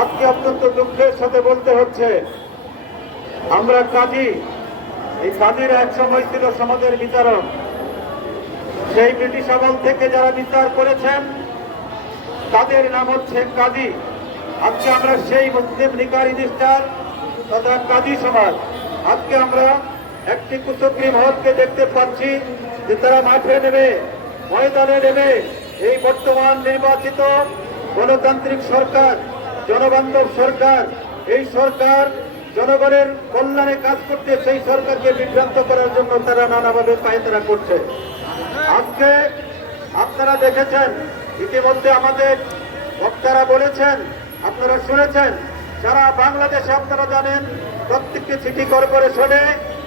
আজকে অত্যন্ত দুঃখের সাথে বলতে হচ্ছে, আমরা কাজী, এই কাজীরা এক সময় ছিল সমাজের বিচারক। সেই ব্রিটিশ আমল থেকে যারা বিচার করেছেন তাদের নাম হচ্ছে কাজী। আজকে আমরা সেই মুসলিম নিকার রেজিস্ট্রার তথা কাজী সমাজ। আজকে আমরা একটি কুচক্রী মহলকে দেখতে পাচ্ছি যে তারা মাঠে নেমে, ময়দানে নেমে এই বর্তমান নির্বাচিত গণতান্ত্রিক সরকার, জনবান্ধব সরকার, এই সরকার জনগণের কল্যাণে কাজ করতে, সেই সরকারকে বিভ্রান্ত করার জন্য তারা নানাভাবে পায়তারা করছে। আজকে আপনারা দেখেছেন, ইতিমধ্যে আমাদের বক্তারা বলেছেন, আপনারা শুনেছেন, সারা বাংলাদেশে আপনারা জানেন প্রত্যেকটি সিটি কর্পোরেশনে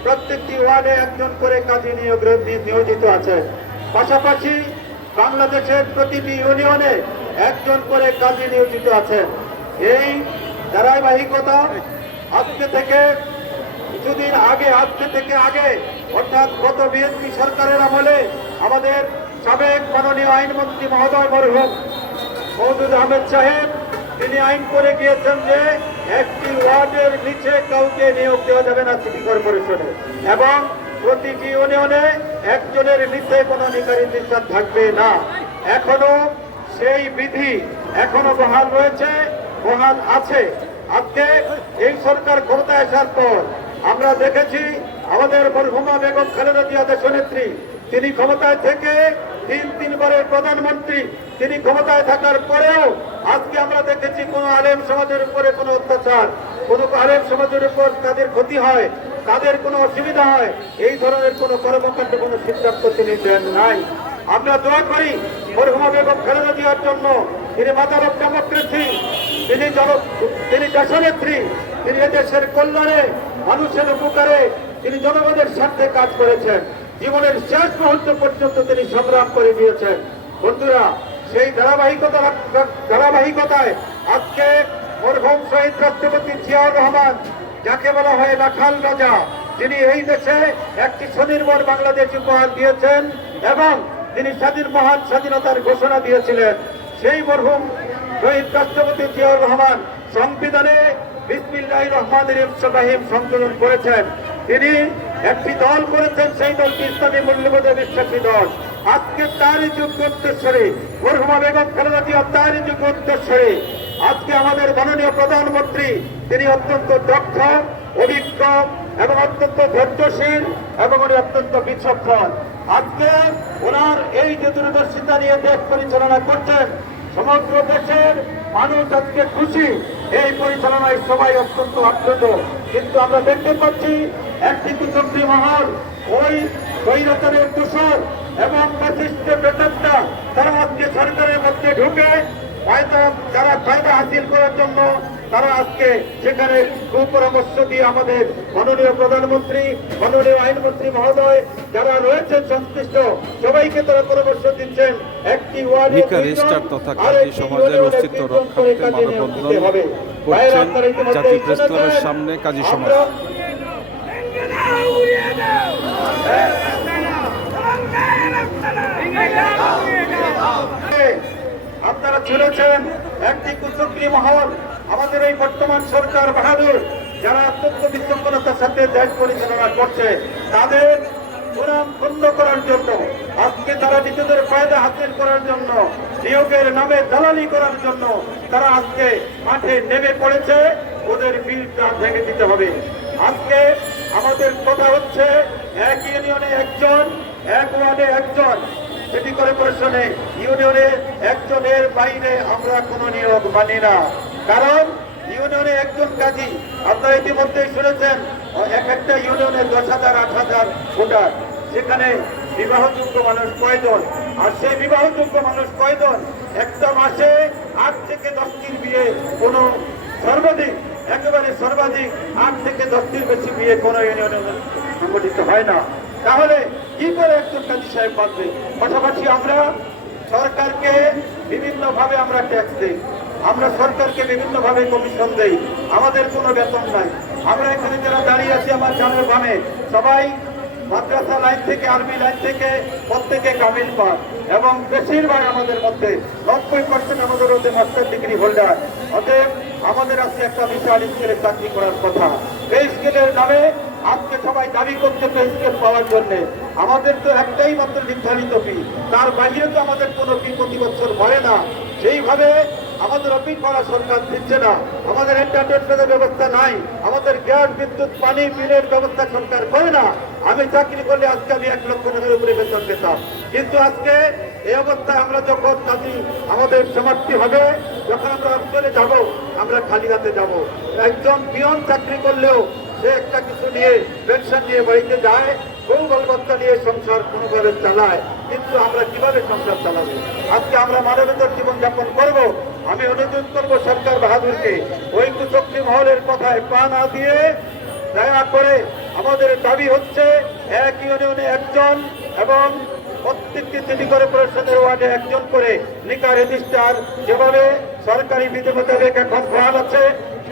প্রত্যেকটি ওয়ার্ডে একজন করে কাজী নিয়োজিত আছে। পাশাপাশি বাংলাদেশের প্রতিটি ইউনিয়নে একজন করে কাজী নিয়োজিত আছেন। এই ধারাবাহিকতা আজকে থেকে কিছুদিন আগে, অর্থাৎ গত বিএনপি সরকারের আমলে আমাদের সাবেক মাননীয় আইনমন্ত্রী মহোদয় মরহুম মওদুদ আহমেদ সাহেব, তিনি আইন করে গিয়েছেন যে একটি ওয়ার্ডের নিচে কাউকে নিয়োগ দেওয়া যাবে না সিটি কর্পোরেশনে, এবং প্রতিটি ইউনিয়নে একজনের নিচে কোনো নিকারী রেজিস্ট্রার থাকবে না। এখনো সেই বিধি এখনো বহাল রয়েছে, বহাল আছে। আজকে এই সরকার ক্ষমতায় আসার পর আমরা দেখেছি আমাদের মরহুমা বেগম খালেদা জিয়া দেশনেত্রী, তিনি ক্ষমতায় থেকে তিনবারের প্রধানমন্ত্রী, তিনি ক্ষমতায় থাকার পরেও আজকে আমরা দেখেছি কোন আলেম সমাজের উপরে কোনো অত্যাচার, কোন আলেম সমাজের উপর তাদের ক্ষতি হয়, তাদের কোনো অসুবিধা হয়, এই ধরনের কোনো কর্মকাণ্ড, কোনো সিদ্ধান্ত তিনি দেন নাই। আমরা দোয়া করি মরহুমা বেগম খালেদা জিয়ার জন্য, তিনি মাদার অফ ডেমোক্রেসি, তিনি দেশনেত্রী, তিনি দেশের কল্যাণে, মানুষের উপকারে, তিনি জনগণের স্বার্থে কাজ করেছেন, জীবনের শেষ মুহূর্ত পর্যন্ত তিনি সংগ্রাম করে দিয়েছেন। বন্ধুরা, সেই ধারাবাহিকতায় আজকে মরহুম শহীদ রাষ্ট্রপতি জিয়াউর রহমান, যাকে বলা হয় রাখাল রাজা, তিনি এই দেশে একটি স্বনির্ভর বাংলাদেশ উপহার দিয়েছেন এবং তিনি মহান স্বাধীনতার ঘোষণা দিয়েছিলেন। সেই মরহুম শহীদ রাষ্ট্রপতি জিয়াউর রহমান সংবিধানে বিসমিল্লাহির রহমানির রহিম সংশোধন করেছেন। তিনি একটি দল করেছেন, সেই দলটি ইসলামী মূল্যবোধে বিশ্বাসী দল। আজকে তারই যোগ্য উত্তরস্বরে মরহুমা বেগম খালেদা জিয়া, তারই যোগ্য উত্তরস্বরে আজকে আমাদের মাননীয় প্রধানমন্ত্রী, তিনি অত্যন্ত দক্ষ, অভিজ্ঞ এবং অত্যন্ত ধৈর্যশীল এবং উনি অত্যন্ত বিচক্ষণ। আজকে ওনার এই যে দূরদর্শিতা নিয়ে দেশ পরিচালনা করছেন, সমগ্র দেশের মানুষ আজকে খুশি, এই পরিচালনায় সবাই অত্যন্ত আগ্রহ। কিন্তু আমরা দেখতে পাচ্ছি একটি কুচক্রী মহল, ওই স্বৈরাচারের দূষণ এবং ফ্যাসিস্টের প্রেতাত্মা, তারা আজকে সরকারের মধ্যে ঢুকে যারা ফায়দা হাসিল করার জন্য তারা আজকে সেখানে সুপরামর্শ দিয়ে আমাদের মাননীয় প্রধানমন্ত্রী, মাননীয় আইনমন্ত্রী মহোদয় যারা রয়েছেন সংশ্লিষ্ট, সবাইকে তারা পরামর্শ দিচ্ছেন একটি ওয়ার্ডে তথা কাজী সমাজের অস্তিত্ব রক্ষার্থে মানববন্ধন করছেন জাতীয় প্রেস ক্লাবের সামনে কাজী সমাজ। আপনারা শুনেছেন একটি কুচক্রী মহল, আমাদের এই বর্তমান সরকার বাহাদুর, যারা অত্যন্ত বিশৃঙ্খলতার সাথে দেশ পরিচালনা করছে, তাদের সুনাম ক্ষুণ্ণ করার জন্য, আজকে তারা নিজেদের ফায়দা হাসিল করার জন্য, নিয়োগের নামে দালালি করার জন্য তারা আজকে মাঠে নেমে পড়েছে। ওদের বিলটা ভেঙে দিতে হবে। আজকে আমাদের কথা হচ্ছে, এক ইউনিয়নে একজন, এক ওয়ার্ডে একজন, সিটি কর্পোরেশনে ইউনিয়নে একজনের বাইরে আমরা কোনো নিয়োগ মানি না। কারণ ইউনিয়নে একজন কাজী, আপনারা ইতিমধ্যেই শুনেছেন, একটা ইউনিয়নে 10,000 8,000 ভোটার, সেখানে বিবাহযোগ্য মানুষ কয়জন, আর সেই বিবাহযোগ্য মানুষ কয়জন? একটা মাসে 8 থেকে 10টির বিয়ে, কোনো সর্বাধিক, একেবারে সর্বাধিক 8 থেকে 10টির বেশি বিয়ে কোনো ইউনিয়নে সংগঠিত হয় না। তাহলে কি করে একজন কাজী সাহেব বাঁচবে? পাশাপাশি আমরা সরকারকে বিভিন্নভাবে আমরা ট্যাক্স দিই, আমরা সরকারকে বিভিন্নভাবে কমিশন দেই, আমাদের কোনো বেতন নাই। আমরা এখানে যারা দাঁড়িয়ে আছি আমার গ্রামের বামে, সবাই মাদ্রাসা লাইন থেকে, আরবি লাইন থেকে প্রত্যেকে কামিল পান, এবং বেশিরভাগ আমাদের মধ্যে 90% আমাদের মধ্যে মাস্টার ডিগ্রি হোল্ডার। অতএব আমাদের আজকে একটা বিশাল স্কেলে চাকরি করার কথা। এই স্কেলের নামে আজকে সবাই দাবি করছে পে স্কেল পাওয়ার জন্য। আমাদের তো একটাই মাত্র নির্ধারিত ফি, তার বাইরে তো আমাদের কোনো ফি প্রতি বছর হয় না। সেইভাবে আমাদের অফিস করা সরকার দিচ্ছে না, আমাদের এন্টারটেনমেন্টের ব্যবস্থা নাই, আমাদের গ্যাস বিদ্যুৎ পানি বিলের ব্যবস্থা সরকার করে না। আমি চাকরি করলে আজকে আমি 1 লক্ষ টাকার উপরে বেতন পেতাম, কিন্তু আজকে এই অবস্থায় আমরা যখন কাজী আমাদের সমাপ্তি হবে, যখন আমরা অঞ্চলে যাব, আমরা খালি হাতে যাব। একজন পিয়ন চাকরি করলেও সে একটা কিছু নিয়ে পেনশন নিয়ে বাড়িতে যায়, বউ বাচ্চা নিয়ে সংসার কোনোভাবে চালায়, কিন্তু আমরা কিভাবে সংসার চালাবো? আজকে আমরা মানবেতর জীবনযাপন করব। আমি অনুরোধ করবো সরকার বাহাদুরকে ওই কুচক্রী মহলের কথায় পা না দিয়ে দয়া করে আমাদের দাবি হচ্ছে এক ইউনিয়নে একজন এবং প্রত্যেকটি সিটি কর্পোরেশনের ওয়ার্ডে একজন করে লিখা রেজিস্ট্রার যেভাবে সরকারি বিধি মোতাবেক এখন বহাল আছে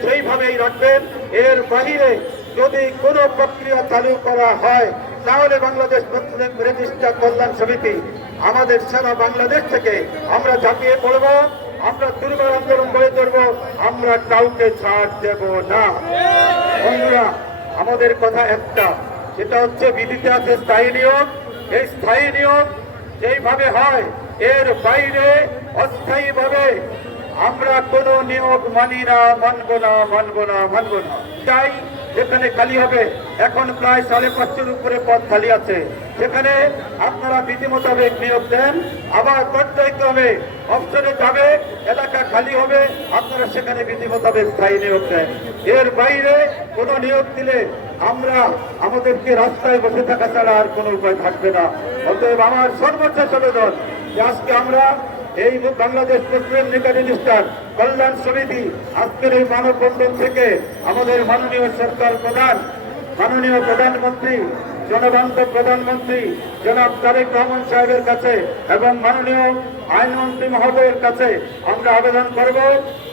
সেইভাবেই রাখবেন। এর বাহিরে যদি কোনো প্রক্রিয়া চালু করা হয় তাহলে বাংলাদেশ মুসলিম রেজিস্ট্রার কল্যাণ সমিতি আমাদের সারা বাংলাদেশ থেকে আমরা ঝাঁপিয়ে পড়ব, আমরা দুর্বার আন্দোলন গড়ে তুলব, আমরা কাউকে ছাড় দেব না। বন্ধুরা, আমাদের কথা একটা, সেটা হচ্ছে বিধিতে আছে স্থায়ী নিয়োগ। এই স্থায়ী নিয়োগ যেইভাবে হয়, এর বাইরে অস্থায়ীভাবে আমরা কোনো নিয়োগ মানি না, মানব না, মানব না, মানব না। তাই যেখানে খালি হবে, এখন প্রায় 550-এর উপরে পদ খালি আছে, সেখানে আপনারা বিধি মোতাবেক নিয়োগ দেন। আবার পর্যায়ক্রমে অপশনে যাবে, এলাকা খালি হবে, আপনারা সেখানে বিধি মোতাবেক স্থায়ী নিয়োগ দেন। এর বাইরে কোনো নিয়োগ দিলে আমরা আমাদেরকে রাস্তায় বসে থাকা ছাড়া আর কোনো উপায় থাকবে না। অতএব আমার সর্বোচ্চ আবেদন যে আজকে আমরা এই বাংলাদেশ মুসলিম লীগ রেজিস্ট্রার কল্যাণ সমিতি আজকের এই মানববন্ধন থেকে আমাদের মাননীয় সরকার প্রধান, মাননীয় প্রধানমন্ত্রী, জনবান্ধব প্রধানমন্ত্রী জনাব তারেক রহমান সাহেবের কাছে এবং মাননীয় আইনমন্ত্রী মহোদয়ের কাছে আমরা আবেদন করব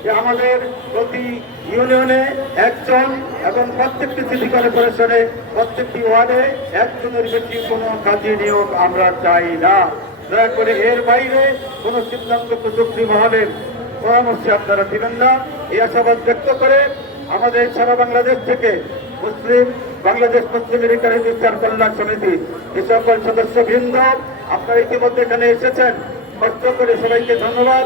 যে আমাদের প্রতি ইউনিয়নে একজন এবং প্রত্যেকটি সিটি কর্পোরেশনে প্রত্যেকটি ওয়ার্ডে একজনের বেশি কোনো কাজী নিয়োগ আমরা চাই না। দয়া করে এর বাইরে কোনো সিদ্ধান্ত কুচক্রী মহলের পরামর্শে আপনারা দিবেন না, এই আশাবাদ ব্যক্ত করে আমাদের সারা বাংলাদেশ থেকে বাংলাদেশ মুসলিম লীগ রেজিস্ট্রার কল্যাণ সমিতি এই সকল সদস্যবৃন্দ আপনারা ইতিমধ্যে এখানে এসেছেন, কষ্ট করে সবাইকে ধন্যবাদ।